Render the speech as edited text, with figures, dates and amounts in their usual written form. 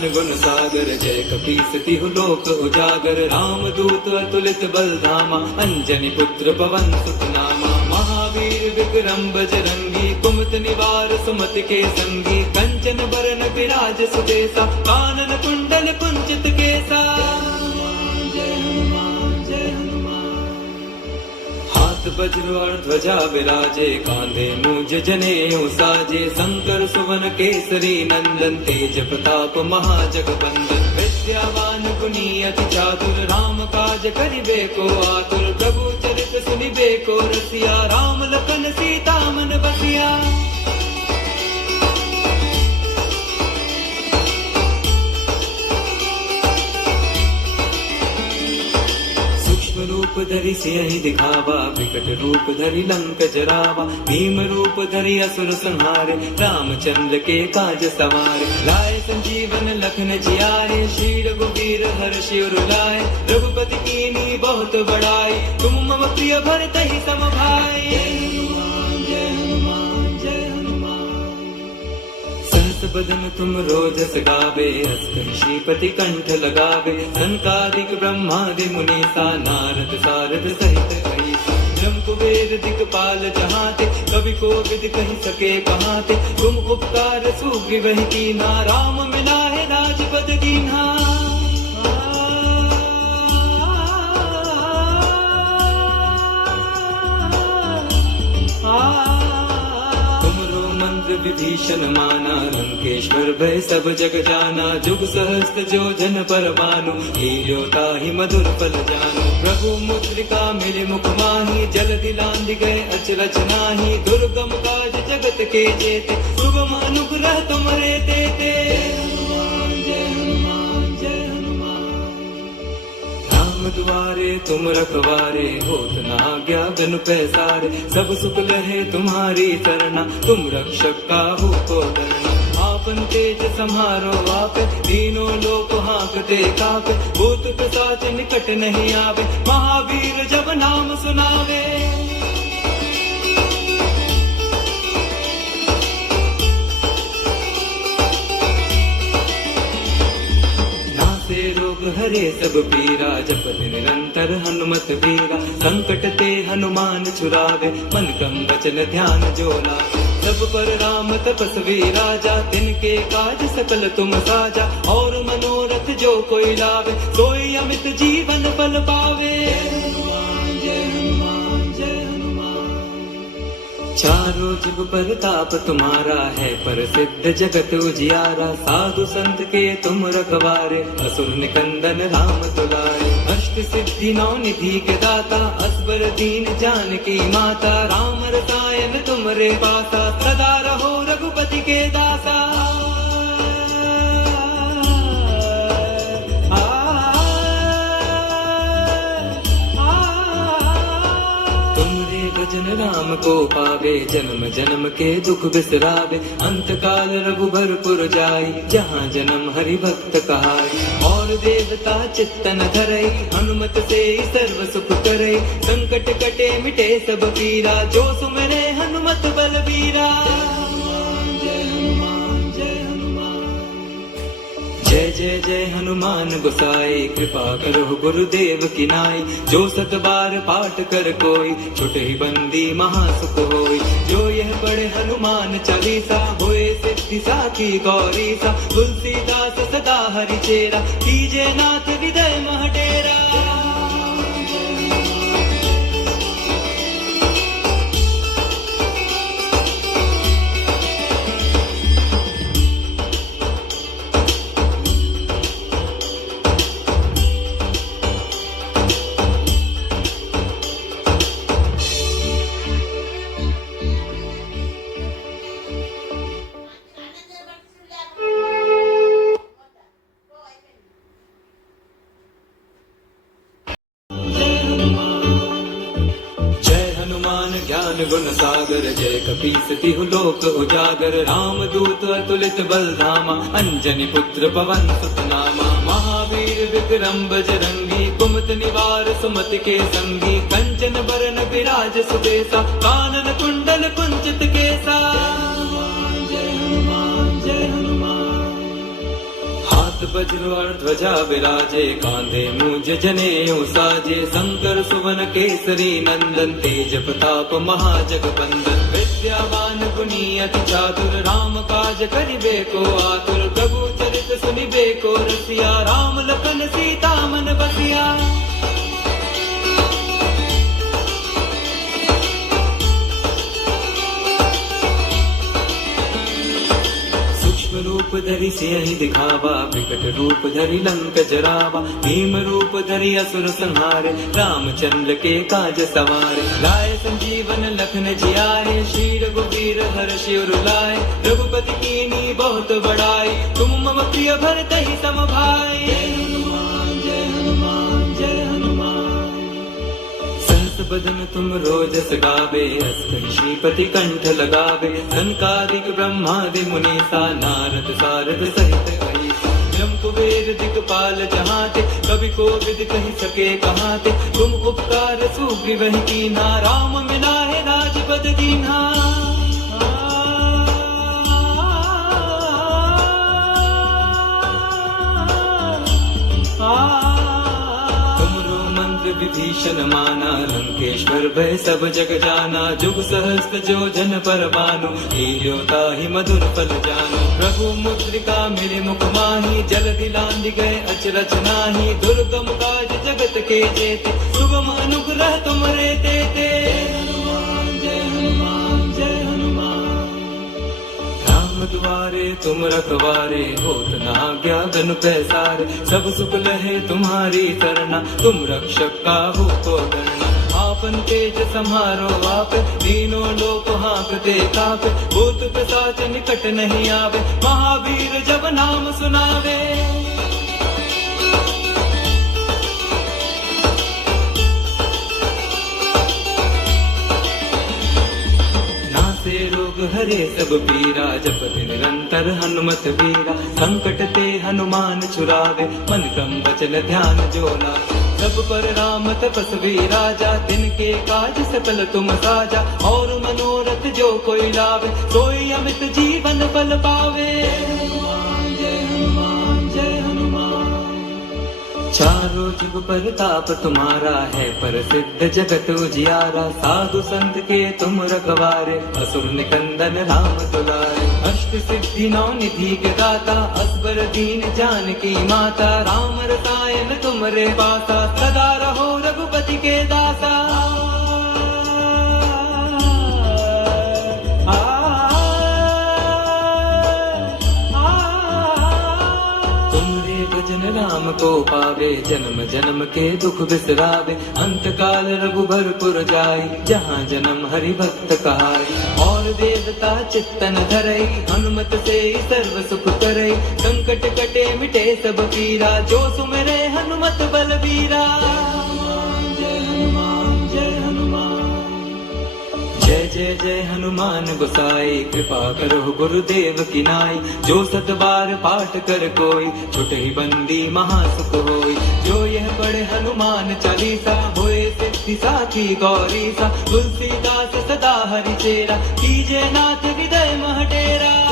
ज्ञान गुण सागर जय कपीस तिहु लोक उजागर रामदूत अतुलित बल धामा अंजनी पुत्र पवन सुत नामा महावीर विक्रम बजरंगी कुमत निवार सुमति के संगी कंचन बरन विराज सुदेसा कानन कुंडल कुंचित केसा जय हनुमान जय हनुमान। हाथ वज्र और ध्वजा विराजे कांधे मूज जनेऊ साजे शंकर सुवन केसरी नंदन तेज प्रताप महाजगबंदन विद्यावान गुणी अति चातुर राम काज करिबे को आतुर प्रभु चरित सुनिबे को रसिया राम लखन सीता मन बसिया। रूप धरि सियहि दिखावा विकट रूप धरि लंक जरावा भीम रूप धरि असुर संहारे रामचंद्र के काज सवारे लाए संजीवन लखन जियाए श्री रघुवीर हर्षि उर लाए रघुपति कीन्ही बहुत बड़ाई तुम मम प्रिय भरतहि सम भाई। बदन तुम रोजस गावे अस्कर श्रीपति कंठ लगावे संकादिक ब्रह्मादि मुनीसा नारद सारद सहित कहीसा ब्रह्म कुबेर दिक्पाल जहाते कवि को विद कही सके कहाते तुम उपकार सुग्रीव कीन्हा राम मिलाए राजपद दीन्हा। विभीषण माना लंकेश्वर भय सब जग जाना जुग सहस्त्र जो जन पर मानो लील्यो ताहि मधुर फल जानो प्रभु मुद्रिका मिलि मुख माही जल दिलांधि गए अचरज नाही दुर्गम काज जगत के जेते सुगम अनुग्रह तुमरे देते। द्वारे तुम रखवारे होत न आज्ञा बिनु पैसारे सब सुख लहे तुम्हारी सरना तुम रक्षक काहू को डरना आपन तेज सम्हारो आप तीनों लोक हाँकते कापे भूत पिशाच निकट नहीं आवे महावीर जब नाम सुनावे। हरे सब पीरा जपत निरंतर हनुमत वीरा संकट ते हनुमान छुरावे मन क्रम वचन ध्यान जो लावे सब पर राम तपस्वी राजा तिनके काज सकल तुम साजा और मनोरथ जो कोई लावे सोई अमित जीवन फल पावे। चारों जुग परताप तुम्हारा है प्रसिद्ध जगत उजियारा साधु संत के तुम रखवारे असुर निकंदन राम दुलारे अष्ट सिद्धि नौ निधि के दाता असबर दीन जानकी माता राम रसायन तुमरे पासा सदा रहो रघुपति के दासा। भजन राम को पावे जन्म जन्म के दुख बिसरावे अंत काल रघुबरपुर जाई जहाँ जन्म हरि भक्त कहाई और देवता चित्तन धरई हनुमत से सर्व सुख करई संकट कटे मिटे सब पीरा जो सुमरे हनुमत बलबीरा। जय जय जय हनुमान गोसाई कृपा करो गुरुदेव की नाई जो सत बार पाठ कर कोई छुटे ही बंदी महासुख होई जो यह पढ़े हनुमान चालीसा होए सिद्धि साखी गौरी सा तुलसीदास सदा हरि चेरा कीजे नाथ हृदय मह डेरा। ज्ञान गुण सागर जय कपीस तिहु लोक उजागर रामदूत अतुलित बल धामा अंजनी पुत्र पवन सुत नामा महावीर विक्रम बजरंगी कुमत निवार सुमति के संगी कंचन बरन विराज सुदेसा कानन कुंडल कुंचित केसा। जय हनुमान जय हनुमान। हाथ हाथ वज्र और ध्वजा विराजे, कांधे मूंज जनेऊ साजे। शंकर सुवन केसरी नंदन, तेज प्रताप महाजगबंदन। विद्यावान गुणी अति चातुर, राम काज करिबे को आतुर। प्रभु चरित सुनिबे को रसिया, राम लखन सीता मन बसिया। रूप धरि सियहि दिखावा, विकट रूप धरि लंक जरावा। भीम रूप धरि असुर संहारे, रामचंद्र के काज सवारे। लाए संजीवन लखन जियाए, श्री रघुवीर हर्षि उर लाए। रघुपति कीन्ही बहुत बड़ाई, तुम मम प्रिय भरतहि सम भाई। जय हनुमान जय हनुमान। सहस बदन तुम रोजस गावे, अस कहि श्रीपति कंठ लगावे। सनकादिक ब्रह्मादि मुनीसा, नारद सारद सहित अहिसा। ब्रह्म कुबेर दिक्पाल जहाते, कवि कोविद कहि सके कहाते। तुम उपकार सुग्रीवहि कीन्हा, राम मिलाए राजपद दीन्हा। विभीषण माना, लंकेश्वर भय सब जग जाना। जुग सहस्त्र जो जन पर भानु, लील्यो ताहि मधुर फल जानु। प्रभु मुद्रिका मिले मुख माहि, जलधि लांघि गए अचरज नाहि। दुर्गम काज जगत के जेते, सुगम अनुग्रह तुमरे तेते। जय हनुमान जय हनुमान। राम दुआरे तुम रखवारे, होत न आज्ञा बिनु पैसारे। सब सुख लहे तुम्हारी सरना, तुम रक्षक काहू को डरना। आपन तेज सम्हारो आप, तीनों लोक हाँकते कापे। भूत पिशाच निकट नहीं आवे, महावीर जब नाम सुनावे। रोग हरे सब पीरा, जपति निरंतर हनुमत वीरा। संकट ते हनुमान छुरावे, मन क्रम वचन ध्यान जो लावे। सब पर राम तपस्वी राजा, तिनके काज सकल तुम साजा। और मनोरथ जो कोई लावे, सोई अमित जीवन फल पावे। चारों जुग परताप तुम्हारा है, प्रसिद्ध जगत उजियारा। साधु संत के तुम रखवारे, असुर निकंदन राम दुलारे। अष्ट सिद्धि नौ निधि के दाता, असबर दीन जानकी माता। राम रसायन तुमरे पासा, सदा रहो रघुपति के दासा। भजन राम को पावे, जन्म जन्म के दुख बिसरावे। अंत काल रघुबरपुर जाई, जहाँ जन्म हरि भक्त कहाई। और देवता चित्तन धरई, हनुमत से सर्व सुख करई। संकट कटे मिटे सब पीरा, जो सुमिरे हनुमत बलबीरा। जय जय जय हनुमान गोसाई, कृपा करो गुरुदेव की नाई। जो सत बार पाठ कर कोई, छुटहि बंदी महासुख होई। जो यह पढ़े हनुमान चालीसा, होए सिद्धि साखी गौरीसा। तुलसीदास सदा हरि चेरा, कीजे नाथ हृदय महडेरा।